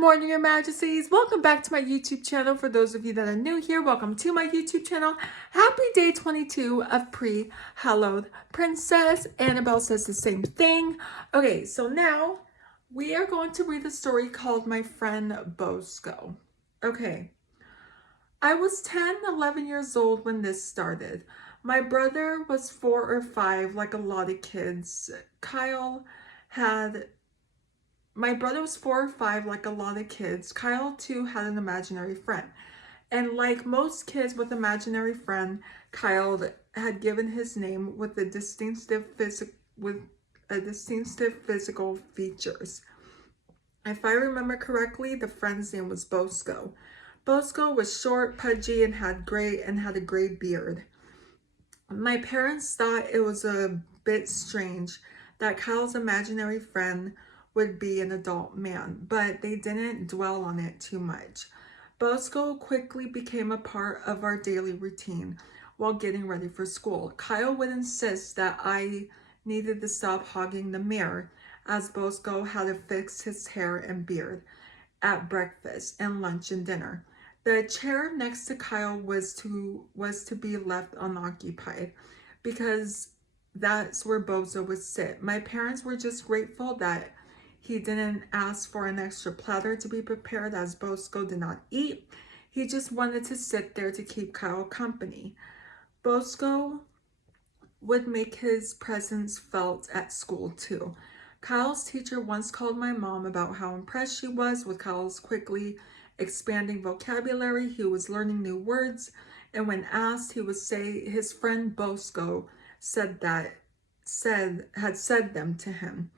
morning, your majesties. Welcome back to my YouTube channel. For those of you that are new here, welcome to my YouTube channel. Happy day 22 of pre-hallowed princess. Annabelle says the same thing. Okay, so now we are going to read a story called My Friend Bosco. Okay, I was 10, 11 years old when this started. My brother was 4 or 5, like a lot of kids. My brother was 4 or 5, like a lot of kids. Kyle, too, had an imaginary friend. And like most kids with imaginary friend, Kyle had given his name with a distinctive physical features. If I remember correctly, the friend's name was Bosco. Bosco was short, pudgy, and had a gray beard. My parents thought it was a bit strange that Kyle's imaginary friend would be an adult man, but they didn't dwell on it too much. Bosco quickly became a part of our daily routine while getting ready for school. Kyle would insist that I needed to stop hogging the mirror, as Bosco had to fix his hair and beard at breakfast and lunch and dinner. The chair next to Kyle was to be left unoccupied because that's where Bozo would sit. My parents were just grateful that he didn't ask for an extra platter to be prepared, as Bosco did not eat. He just wanted to sit there to keep Kyle company. Bosco would make his presence felt at school too. Kyle's teacher once called my mom about how impressed she was with Kyle's quickly expanding vocabulary. He was learning new words, and when asked, he would say his friend Bosco had said them to him.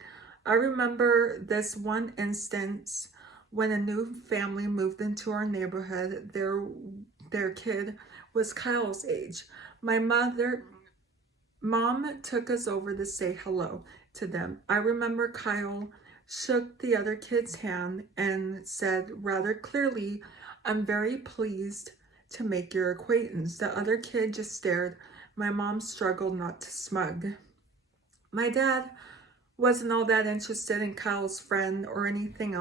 I remember this one instance when a new family moved into our neighborhood. Their kid was Kyle's age. My mom took us over to say hello to them. I remember Kyle shook the other kid's hand and said rather clearly, "I'm very pleased to make your acquaintance." The other kid just stared. My mom struggled not to smug. My dad wasn't all that interested in Kyle's friend or in anything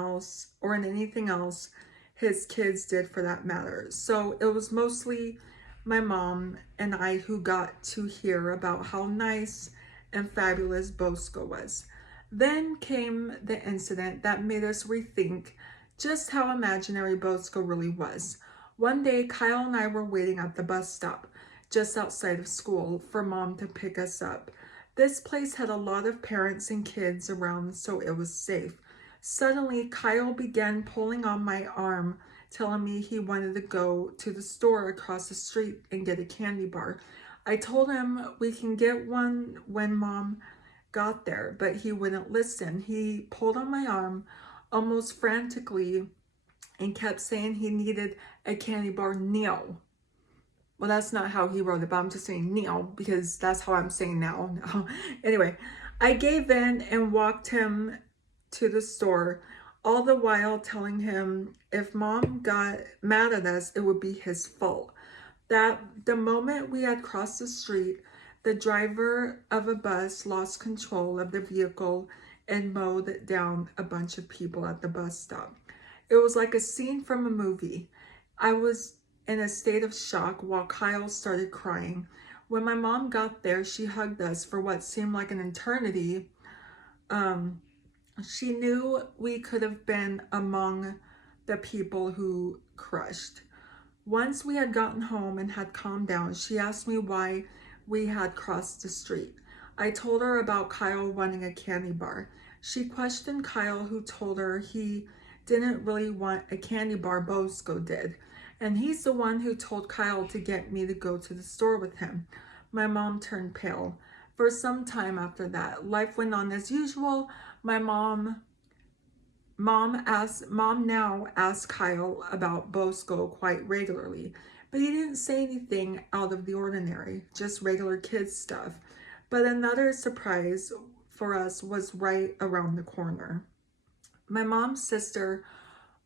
else his kids did, for that matter. So it was mostly my mom and I who got to hear about how nice and fabulous Bosco was. Then came the incident that made us rethink just how imaginary Bosco really was. One day, Kyle and I were waiting at the bus stop just outside of school for Mom to pick us up. This place had a lot of parents and kids around, so it was safe. Suddenly, Kyle began pulling on my arm, telling me he wanted to go to the store across the street and get a candy bar. I told him we can get one when Mom got there, but he wouldn't listen. He pulled on my arm almost frantically and kept saying he needed a candy bar now. Well, that's not how he wrote it, but I'm just saying now because that's how I'm saying now. Anyway, I gave in and walked him to the store, all the while telling him if Mom got mad at us, it would be his fault. That the moment we had crossed the street, the driver of a bus lost control of the vehicle and mowed down a bunch of people at the bus stop. It was like a scene from a movie. I was in a state of shock while Kyle started crying. When my mom got there, she hugged us for what seemed like an eternity. She knew we could have been among the people who crushed. Once we had gotten home and had calmed down, she asked me why we had crossed the street. I told her about Kyle wanting a candy bar. She questioned Kyle, who told her he didn't really want a candy bar, Bosco did. And he's the one who told Kyle to get me to go to the store with him. My mom turned pale. For some time after that, life went on as usual. My mom now asks Kyle about Bosco quite regularly, but he didn't say anything out of the ordinary, just regular kids stuff. But another surprise for us was right around the corner. My mom's sister,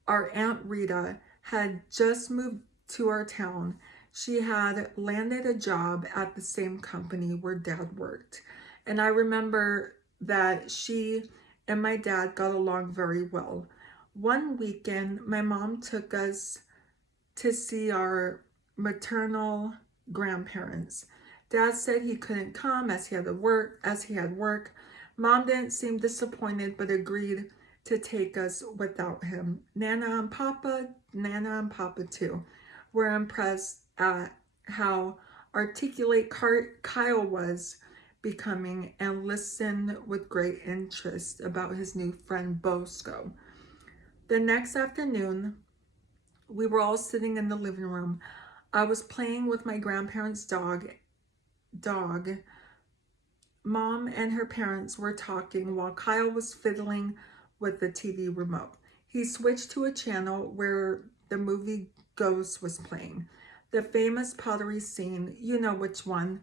our Aunt Rita, had just moved to our town. She had landed a job at the same company where Dad worked. And I remember that she and my dad got along very well. One weekend, my mom took us to see our maternal grandparents. Dad said he couldn't come as he had work. Mom didn't seem disappointed but agreed to take us without him. Nana and Papa too, were impressed at how articulate Kyle was becoming and listened with great interest about his new friend Bosco. The next afternoon, we were all sitting in the living room. I was playing with my grandparents' dog. Mom and her parents were talking while Kyle was fiddling with the TV remote. He switched to a channel where the movie Ghost was playing. The famous pottery scene, you know which one,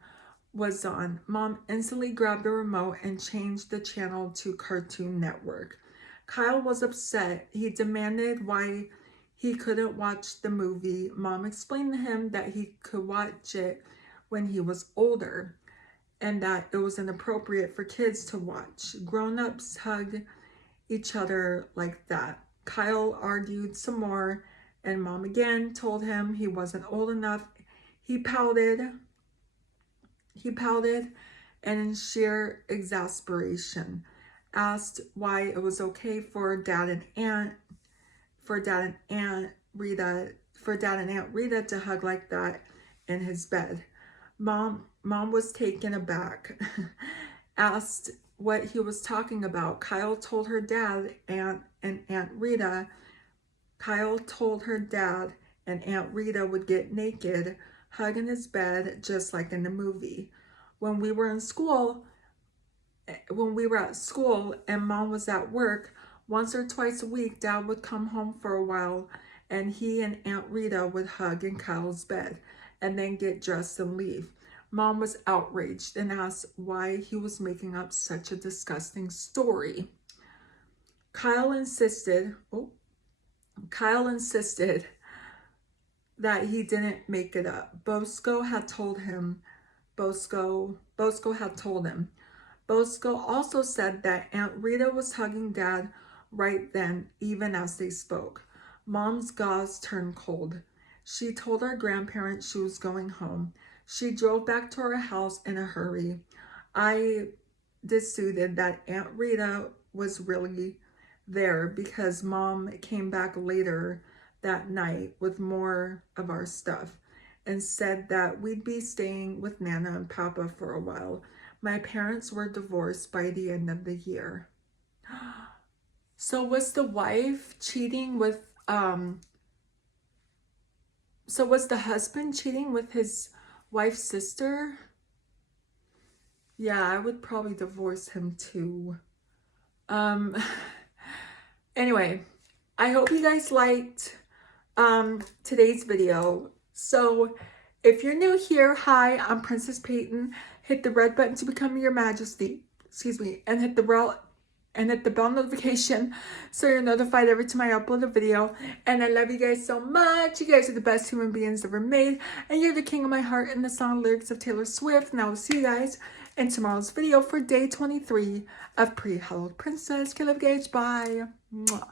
was on. Mom instantly grabbed the remote and changed the channel to Cartoon Network. Kyle was upset. He demanded why he couldn't watch the movie. Mom explained to him that he could watch it when he was older and that it was inappropriate for kids to watch. Grown-ups hug each other like that. Kyle argued some more and Mom again told him he wasn't old enough. He pouted and in sheer exasperation asked why it was okay for Dad and Aunt Rita to hug like that in his bed. Mom was taken aback, asked what he was talking about. Kyle told her dad and Aunt Rita would get naked, hug in his bed, just like in the movie. When we were at school and Mom was at work, once or twice a week, Dad would come home for a while and he and Aunt Rita would hug in Kyle's bed and then get dressed and leave. Mom was outraged and asked why he was making up such a disgusting story. Kyle insisted that he didn't make it up. Bosco had told him. Bosco also said that Aunt Rita was hugging Dad right then, even as they spoke. Mom's gauze turned cold. She told our grandparents she was going home. She drove back to our house in a hurry. I decided that Aunt Rita was really there because Mom came back later that night with more of our stuff and said that we'd be staying with Nana and Papa for a while. My parents were divorced by the end of the year. So was the wife cheating with, so was the husband cheating with his wife's sister? Yeah, I would probably divorce him too. Anyway, I hope you guys liked today's video. So if you're new here, hi, I'm Princess Peyton. Hit the red button to become your majesty, and hit the bell notification so you're notified every time I upload a video. And I love you guys so much. You guys are the best human beings ever made, and you're the king of my heart in the song lyrics of Taylor Swift. And I will see you guys in tomorrow's video for day 23 of Pre-Hallowed Princess. Okay, love you guys. Bye. Mwah.